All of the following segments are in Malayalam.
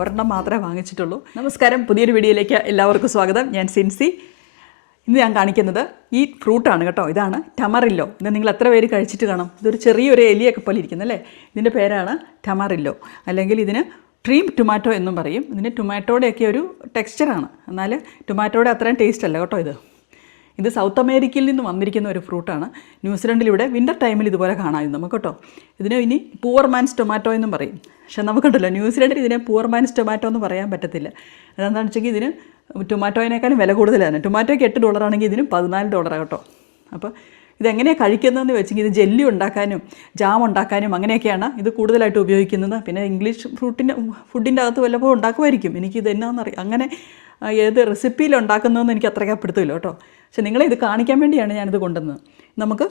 ഒരെണ്ണം മാത്രമേ വാങ്ങിച്ചിട്ടുള്ളൂ. നമസ്കാരം, പുതിയൊരു വീഡിയോയിലേക്ക് എല്ലാവർക്കും സ്വാഗതം. ഞാൻ സിൻസി. ഇന്ന് ഞാൻ കാണിക്കുന്നത് ഈ ഫ്രൂട്ടാണ് കേട്ടോ. ഇതാണ് ടമറില്ലോ. ഇത് നിങ്ങൾ എത്ര പേര് കഴിച്ചിട്ട് കാണും? ഇതൊരു ചെറിയൊരു എലിയൊക്കെ പോലെ ഇരിക്കുന്നല്ലേ. ഇതിൻ്റെ പേരാണ് ടമറില്ലോ, അല്ലെങ്കിൽ ഇതിന് ട്രീം ടൊമാറ്റോ എന്നും പറയും. ഇതിന് ടൊമാറ്റോയുടെയൊക്കെ ഒരു ടെക്സ്ചറാണ്, എന്നാൽ ടൊമാറ്റോയുടെ അത്രയും ടേസ്റ്റ് അല്ല കേട്ടോ. ഇത് സൗത്ത് അമേരിക്കയിൽ നിന്ന് വന്നിരിക്കുന്ന ഒരു ഫ്രൂട്ടാണ്. ന്യൂസിലൻഡിലിവിടെ വിൻ്റർ ടൈമിൽ ഇതുപോലെ കാണാം നമുക്ക് കേട്ടോ. ഇതിന് ഇനി പൂവർ മാൻസ് ടൊമാറ്റോ എന്നും പറയും. പക്ഷെ നമുക്കുണ്ടല്ലോ ന്യൂസിലൻഡിൽ ഇതിനെ പൂവർ മാൻസ് ടൊമാറ്റോ എന്ന് പറയാൻ പറ്റത്തില്ല. അതെന്താണെന്ന് വെച്ചെങ്കിൽ ഇതിന് ടൊമാറ്റോയിനേക്കാളും വില കൂടുതലാണ്. ടൊമാറ്റോയ്ക്ക് $8 ആണെങ്കിൽ ഇതിന് $14 കേട്ടോ. അപ്പോൾ ഇതെങ്ങനെയാണ് കഴിക്കുന്നതെന്ന് വെച്ചെങ്കിൽ ഇത് ജെല്ലി ഉണ്ടാക്കാനും ജാം ഉണ്ടാക്കാനും അങ്ങനെയൊക്കെയാണ് ഇത് കൂടുതലായിട്ട് ഉപയോഗിക്കുന്നത്. പിന്നെ ഇംഗ്ലീഷ് ഫുഡിൻ്റെ അകത്ത് വല്ലപ്പോൾ ഉണ്ടാക്കുമായിരിക്കും. എനിക്കിത് എന്നാണെന്നറിയാം. അങ്ങനെ ഏത് റെസിപ്പിയിൽ ഉണ്ടാക്കുന്നതെന്ന് എനിക്ക് അത്രയ്ക്ക് പിടുത്തമില്ല കേട്ടോ. പക്ഷെ നിങ്ങളെ ഇത് കാണിക്കാൻ വേണ്ടിയാണ് ഞാനിത് കൊണ്ടുവന്നത്. നമുക്ക്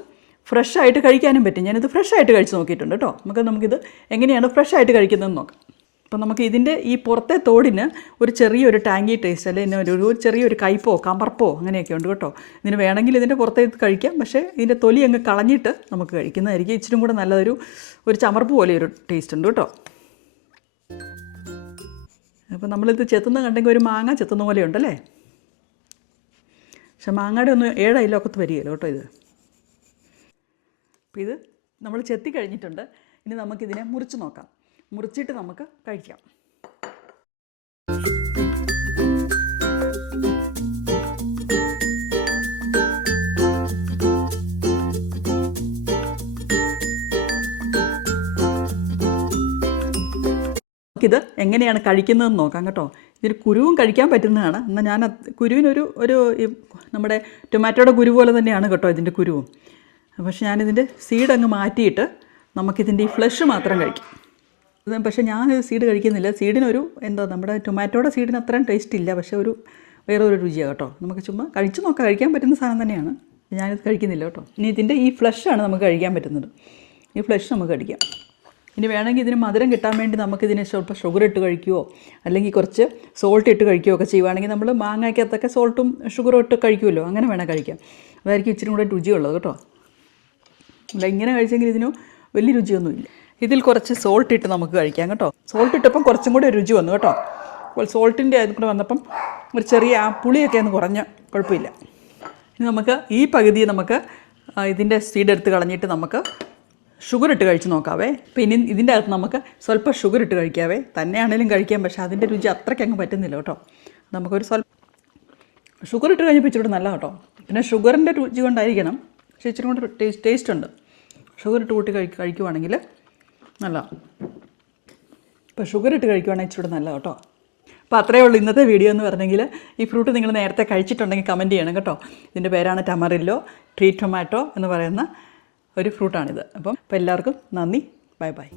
ഫ്രഷായിട്ട് കഴിക്കാനും പറ്റും. ഞാനിത് ഫ്രഷായിട്ട് കഴിച്ച് നോക്കിയിട്ടുണ്ട് കേട്ടോ. നമുക്കിത് എങ്ങനെയാണ് ഫ്രഷായിട്ട് കഴിക്കുന്നതെന്ന് നോക്കാം. അപ്പോൾ നമുക്ക് ഇതിൻ്റെ ഈ പുറത്തെ തോടിന് ഒരു ചെറിയൊരു ടാങ്കി ടേസ്റ്റ്, അല്ലെങ്കിൽ ഒരു ചെറിയൊരു കയ്പോ കമർപ്പോ അങ്ങനെയൊക്കെ ഉണ്ട് കേട്ടോ. ഇതിന് വേണമെങ്കിൽ ഇതിൻ്റെ പുറത്തേ കഴിക്കാം, പക്ഷേ ഇതിൻ്റെ തൊലി അങ്ങ് കളഞ്ഞിട്ട് നമുക്ക് കഴിക്കുന്നതായിരിക്കും ഇച്ചിരി കൂടെ നല്ലതൊരു ചമർപ്പ് പോലെ ഒരു ടേസ്റ്റ് ഉണ്ട് കേട്ടോ. അപ്പോൾ നമ്മളിത് ചെത്തുന്ന കണ്ടെങ്കിൽ ഒരു മാങ്ങ ചെത്തുന്ന പോലെ ഉണ്ടല്ലേ. പക്ഷെ മാങ്ങയുടെ ഒന്നും 7 അയലൊക്കത്ത് വരികയില്ല കേട്ടോ ഇത്. അപ്പോൾ ഇത് നമ്മൾ ചെത്തി കഴിഞ്ഞിട്ടുണ്ട്. ഇനി നമുക്കിതിനെ മുറിച്ച് നോക്കാം. മുറിച്ചിട്ട് നമുക്ക് കഴിക്കാം. ഇത് എങ്ങനെയാണ് കഴിക്കുന്നതെന്ന് നോക്കാം കേട്ടോ. ഇതിന് കുരുവും കഴിക്കാൻ പറ്റുന്നതാണ്. എന്നാൽ ഞാൻ കുരുവിനൊരു നമ്മുടെ ടൊമാറ്റോയുടെ കുരു പോലെ തന്നെയാണ് കേട്ടോ ഇതിൻ്റെ കുരുവും. പക്ഷേ ഞാനിതിൻ്റെ സീഡ് അങ്ങ് മാറ്റിയിട്ട് നമുക്കിതിൻ്റെ ഈ ഫ്ലഷ് മാത്രം കഴിക്കാം. പക്ഷേ ഞാൻ സീഡ് കഴിക്കുന്നില്ല. സീഡിനൊരു നമ്മുടെ ടൊമാറ്റോയുടെ സീഡിന് അത്രയും ടേസ്റ്റ് ഇല്ല, പക്ഷേ വേറൊരു രുചിയാണ് കേട്ടോ. നമുക്ക് ചുമ്മാ കഴിച്ച് നോക്കാം. കഴിക്കാൻ പറ്റുന്ന സാധനം തന്നെയാണ്. ഞാനിത് കഴിക്കുന്നില്ല കേട്ടോ. ഇനി ഇതിൻ്റെ ഈ ഫ്ലഷാണ് നമുക്ക് കഴിക്കാൻ പറ്റുന്നത്. ഈ ഫ്ലഷ് നമുക്ക് കഴിക്കാം. ഇനി വേണമെങ്കിൽ ഇതിന് മധുരം കിട്ടാൻ വേണ്ടി നമുക്കിതിന് സ്വല്പം ഷുഗർ ഇട്ട് കഴിക്കുമോ, അല്ലെങ്കിൽ കുറച്ച് സോൾട്ട് ഇട്ട് കഴിക്കുകയോ ഒക്കെ ചെയ്യുവാണെങ്കിൽ നമ്മൾ മാങ്ങയ്ക്കകത്തൊക്കെ സോൾട്ടും ഷുഗറും ഇട്ട് കഴിക്കുമല്ലോ, അങ്ങനെ വേണം കഴിക്കാം. അതായിരിക്കും ഇച്ചിരി കൂടെ രുചിയുള്ളത് കേട്ടോ. അല്ല ഇങ്ങനെ കഴിച്ചെങ്കിൽ ഇതിന് വലിയ രുചിയൊന്നുമില്ല. ഇതിൽ കുറച്ച് സോൾട്ട് ഇട്ട് നമുക്ക് കഴിക്കാം കേട്ടോ. സോൾട്ട് ഇട്ടപ്പം കുറച്ചും കൂടെ രുചി വന്നു കേട്ടോ. അപ്പോൾ സോൾട്ടിൻ്റെ അതിൽ കൂടെ വന്നപ്പം ഒരു ചെറിയ പുളിയൊക്കെ ഒന്ന് കുറഞ്ഞ കുഴപ്പമില്ല. ഇനി നമുക്ക് ഈ പകുതി നമുക്ക് ഇതിൻ്റെ സീഡ് എടുത്ത് കളഞ്ഞിട്ട് നമുക്ക് ഷുഗർ ഇട്ട് കഴിച്ച് നോക്കാവേ. പിന്നെ ഇതിൻ്റെ അകത്ത് നമുക്ക് സ്വല്പം ഷുഗർ ഇട്ട് കഴിക്കാവേ. തന്നെയാണെങ്കിലും കഴിക്കാം, പക്ഷേ അതിൻ്റെ രുചി അത്രയ്ക്ക് അങ്ങ് പറ്റുന്നില്ല കേട്ടോ. നമുക്കൊരു ഷുഗർ ഇട്ട് കഴിഞ്ഞപ്പോൾ ഇച്ചിരി കൂടെ നല്ല കേട്ടോ. പിന്നെ ഷുഗറിൻ്റെ രുചി കൊണ്ടായിരിക്കണം, പക്ഷേ ഇച്ചിരി കൂടെ ടേസ്റ്റ് ഉണ്ട്. ഷുഗർ ഇട്ട് കൂട്ടി കഴിക്കുവാണെങ്കിൽ നല്ല. ഇപ്പോൾ ഷുഗർ ഇട്ട് കഴിക്കുവാണെങ്കിൽ ഇച്ചിരി കൂടെ നല്ല കേട്ടോ. അപ്പോൾ അത്രയേ ഉള്ളൂ ഇന്നത്തെ വീഡിയോ എന്ന് പറഞ്ഞെങ്കിൽ. ഈ ഫ്രൂട്ട് നിങ്ങൾ നേരത്തെ കഴിച്ചിട്ടുണ്ടെങ്കിൽ കമൻറ്റ് ചെയ്യണം കേട്ടോ. ഇതിൻ്റെ പേരാണ് ടമറില്ലോ, ട്രീ ടൊമാറ്റോ എന്ന് പറയുന്ന ഒരു ഫ്രൂട്ടാണിത്. അപ്പോൾ എല്ലാവർക്കും നന്ദി. Bye bye.